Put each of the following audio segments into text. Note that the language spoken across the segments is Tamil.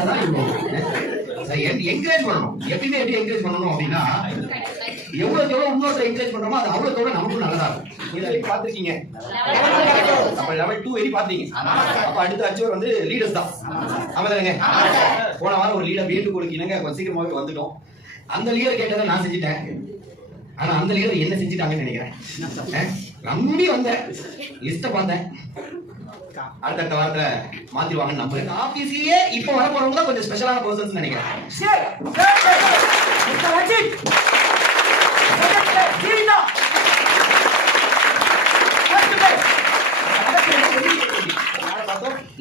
அதனாலதான் என்கரேஜ் பண்ணணும். எப்பயுமே எப்படி என்கரேஜ் பண்ணணும் அப்படின்னா, எவ்வளவுக்கு எவ்வளவு இன்னொருத்தர் என்கரேஜ் பண்றோமோ அது அவ்வளவுக்கு எவ்வளவு நமக்கும் நல்லதா இருக்கும். இதை பாத்திருக்கீங்க, அப்ப லெவல் 2 வரைக்கும் பாத்தீங்க. அப்ப அடுத்த அச்சுவர் வந்து லீடர்ஸ் தான். ஆமாதானுங்க. போன வாரம் ஒரு லீடர் வேண்டுகோளுக்கு இணங்க கொஞ்சம் சீக்கிரமாவே வந்துட்டோம். அந்த லீடர் கேட்டதை நான் செஞ்சுட்டேன். ஆனா அந்த லீடர் என்ன செஞ்சுட்டாங்கன்னு நினைக்கிறேன். நம்பி வந்த லிஸ்ட பார்த்தேன், அடுத்த வாரத்துல மாத்திருவாங்கன்னு நம்புறேன். ஆபீஸ்லயே இப்ப வர போறவங்க தான் கொஞ்சம் ஸ்பெஷலான பர்சன்ஸ் நினைக்கிறேன்.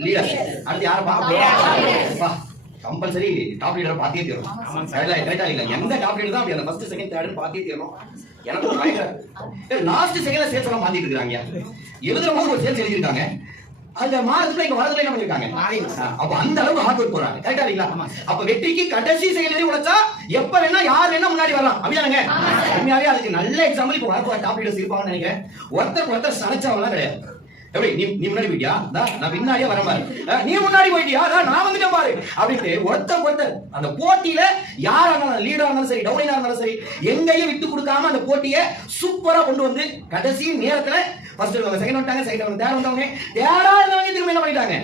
லீடர் அடுத்து யாரை பார்க்க கம்பல்சரி டாப் லீடர் பார்த்தே தீரணும். இல்ல எந்த டாப் லீடர் தான் அப்படி அந்த ஃபர்ஸ்ட் செகண்ட் தேர்ட் பார்த்தே தீரணும். எனக்கு லாஸ்ட் செகண்ட்ல சேல்ஸ் எல்லாம் மாத்திட்டு இருக்காங்க. எழுதுற போது ஒரு சேல்ஸ் எழுதிருக்காங்க, அந்த மாதத்துல இங்க வரதுல என்ன பண்ணிருக்காங்க. அப்ப அந்த அளவுக்கு ஹார்ட் ஒர்க் போறாங்க. கரெக்டா இல்லீங்களா? அப்ப வெற்றிக்கு கடைசி செகண்ட் வரை உழைச்சா எப்ப வேணா யார் வேணா முன்னாடி வரலாம். அப்படிதானங்க? உண்மையாவே அதுக்கு நல்ல எக்ஸாம்பிள் இப்ப வரப்போற டாப் லீடர்ஸ் இருப்பாங்கன்னு நினைக்கிறேன். ஒருத்தர் சளைச்சவங்கலாம் கிடையாது. எப்படி நீ முன்னாடி போயிட்டியா, நான் பின்னாடியே வர மாதிரி, நீ முன்னாடி போயிட்டியா, நான் வந்துட்டேன் பாரு அப்படின்ட்டு ஒருத்தர் அந்த போட்டியில யாரா இருந்தாலும், லீடரா இருந்தாலும் சரி, டவுனியா இருந்தாலும் சரி, எங்கேயும் விட்டு கொடுக்காம அந்த போட்டியை சூப்பரா கொண்டு வந்து கடைசி நேரத்துல ஃபர்ஸ்ட் இருந்தவங்க செகண்ட் வந்துட்டாங்க, செகண்ட் வந்து தேர்ட் வந்தவங்க, தேர்டா இருந்தவங்க திரும்ப என்ன பண்ணிட்டாங்க.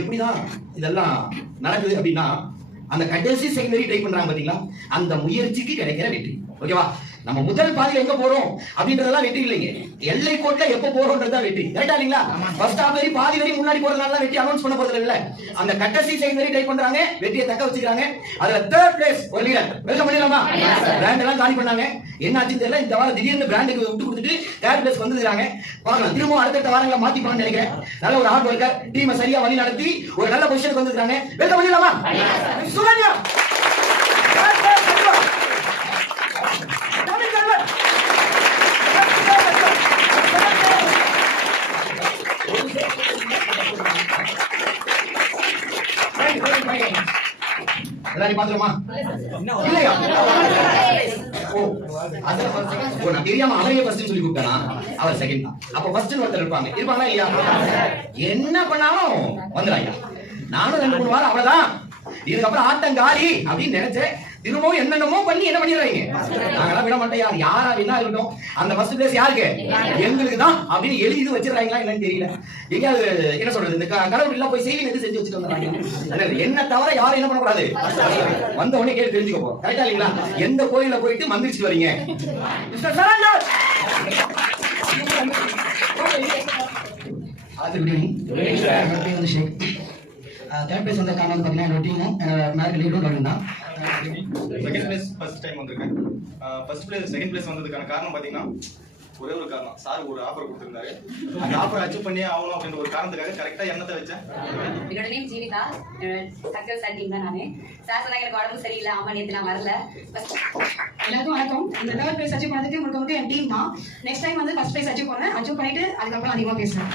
எப்படிதான் இதெல்லாம் நடக்குது அப்படின்னா, அந்த கடைசி செகண்ட் ட்ரை பண்றாங்க பாத்தீங்களா, அந்த முயற்சிக்கு கிடைக்கிற வெற்றி. ஓகேவா? நம்ம முதல் பாதியில எங்க போறோம் அப்படின்றதெல்லாம் வெற்றி இல்லைங்க. எல்லை கோட்ல எப்ப போறோம்ன்றதா வெற்றி. கரெக்டா இல்லீங்களா? ஃபர்ஸ்ட் ஹாஃப் வரை பாதி வரை முன்னாடி போறதுனால வெற்றி அனௌன்ஸ் பண்ண போறது இல்ல. அந்த கடைசி செகண்ட் வரை ட்ரை பண்றாங்க, வெற்றியை தக்க வச்சுக்கிறாங்க. அதுல தேர்ட் பிளேஸ் ஒரு லீடர் வெல்கம் பண்ணிடலாமா? பிராண்ட் எல்லாம் காலி பண்ணாங்க, என்ன ஆச்சுன்னு தெரியல. இந்த வாரம் திடீர்னு பிராண்டுக்கு விட்டு கொடுத்துட்டு தேர்ட் பிளேஸ் வந்துருக்காங்க. பார்க்கலாம், திரும்ப அடுத்த வாரங்களை மாத்திப்பான்னு நினைக்கிறேன். நல்ல ஒரு ஹார்ட் ஒர்க்கர், டீமை சரியா வழி நடத்தி ஒரு நல்ல பொசிஷனுக்கு வந்துருக்காங்க. வெல்கம் பண்ணிடலாமா? சுகன்யா எல்லாரும் பாத்துருமா? இல்லையா? நான் தெரியாம அவரையே ஃபர்ஸ்ட் சொல்லி கூப்பிட்டானா, அவர் செகண்ட் தான். அப்ப ஃபர்ஸ்ட் ஒருத்தர் இருப்பாங்களா இல்லையா? என்ன பண்ணாலும் வந்துடாங்க. நானும் 2-3 வாரம் அவ்வளவுதான், இதுக்கப்புறம் ஆட்டம் காலி அப்படின்னு நினைச்சேன். திரும்பவும் என்னென்னமோ பண்ணி என்ன பண்ணிடுறாங்க. நாங்கெல்லாம் விட மாட்டோம். யாரா என்ன இருக்கட்டும், அந்த ஃபர்ஸ்ட் பிளேஸ் யாருக்கு, எங்களுக்கு தான் அப்படின்னு எழுதி வச்சிடறாங்களா என்னன்னு தெரியல. எங்கேயாவது என்ன சொல்றது, இந்த கடவுள் எல்லாம் போய் செய்வி எது செஞ்சு வச்சுட்டு வந்துடுறாங்க. என்ன தவிர யாரும் என்ன பண்ணக்கூடாது, வந்த உடனே கேட்டு தெரிஞ்சுக்க போறோம். கரெக்டா இல்லீங்களா? எந்த கோயில போயிட்டு மந்திரிச்சு வரீங்க, தேர்ட் பிளேஸ் வந்த காரணம் பார்த்தீங்கன்னா என்னோட டீமும் மேற்கு லீடரும் டவுன் தான். செகண்ட் பிளேஸ் ஃபர்ஸ்ட் டைம் வந்திருக்கேன். ஃபர்ஸ்ட் பிளேஸ் செகண்ட் பிளேஸ் வந்ததுக்கான காரணம் பார்த்தீங்கன்னா ஒரே ஒரு காரணம், சார் ஒரு ஆஃபர் கொடுத்திருந்தாரு. அந்த ஆஃபர் அச்சீவ் பண்ணி ஆகணும் அப்படின்ற ஒரு காரணத்துக்காக கரெக்டா எண்ணத்தை வச்சேன். என்னோட நேம் ஜீவிதா, சக்சஸ் டீம் தான் நானு. சார் சொன்னாங்க எனக்கு உடம்பு சரியில்லை, அம்மா நேற்று நான் வரல. எல்லாருக்கும் வணக்கம். இந்த தேர்ட் பிளேஸ் அச்சீவ் பண்ணதுக்கு முழுக்க என் டீம் தான். நெக்ஸ்ட் டைம் வந்து ஃபர்ஸ்ட் பிளேஸ் அச்சீவ் பண்ணிட்டு அதுக்கப்புறம் அதிகமாக பேசுறேன்.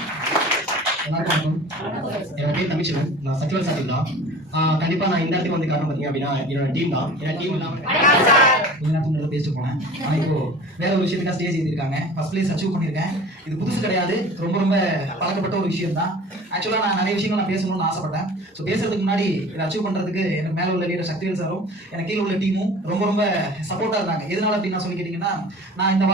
எல்லாருக்கும் என்னோட பேர் தமிழ்ச்செல்வன், நான் சச்சிவல் சார் தான். கண்டிப்பா நான் இந்த இடத்துக்கு வந்து காரணம் பார்த்தீங்க அப்படின்னா என்னோட டீம் தான். ஏன்னா டீம் இல்லாம கொஞ்ச நேரத்துக்கு பேசிட்டு போனேன். ஆனா இப்போ வேற ஒரு விஷயத்துக்காக ஸ்டேஜ் ஏற்றிருக்காங்க, ஃபர்ஸ்ட் பிளேஸ் அச்சீவ் பண்ணியிருக்கேன். இது புதுசு கிடையாது, ரொம்ப ரொம்ப பழக்கப்பட்ட ஒரு விஷயம் தான். ஆக்சுவலா நான் நிறைய விஷயங்கள் நான் பேசணும்னு ஆசைப்பட்டேன். ஸோ பேசுறதுக்கு முன்னாடி இதை அச்சீவ் பண்றதுக்கு எனக்கு மேல உள்ள லீடர் சக்திவேல் சாரும் எனக்கு கீழே உள்ள டீமும் ரொம்ப ரொம்ப சப்போர்ட்டா இருந்தாங்க. எதனால அப்படின்னு நான் சொல்லி கேட்டீங்கன்னா, நான் இந்த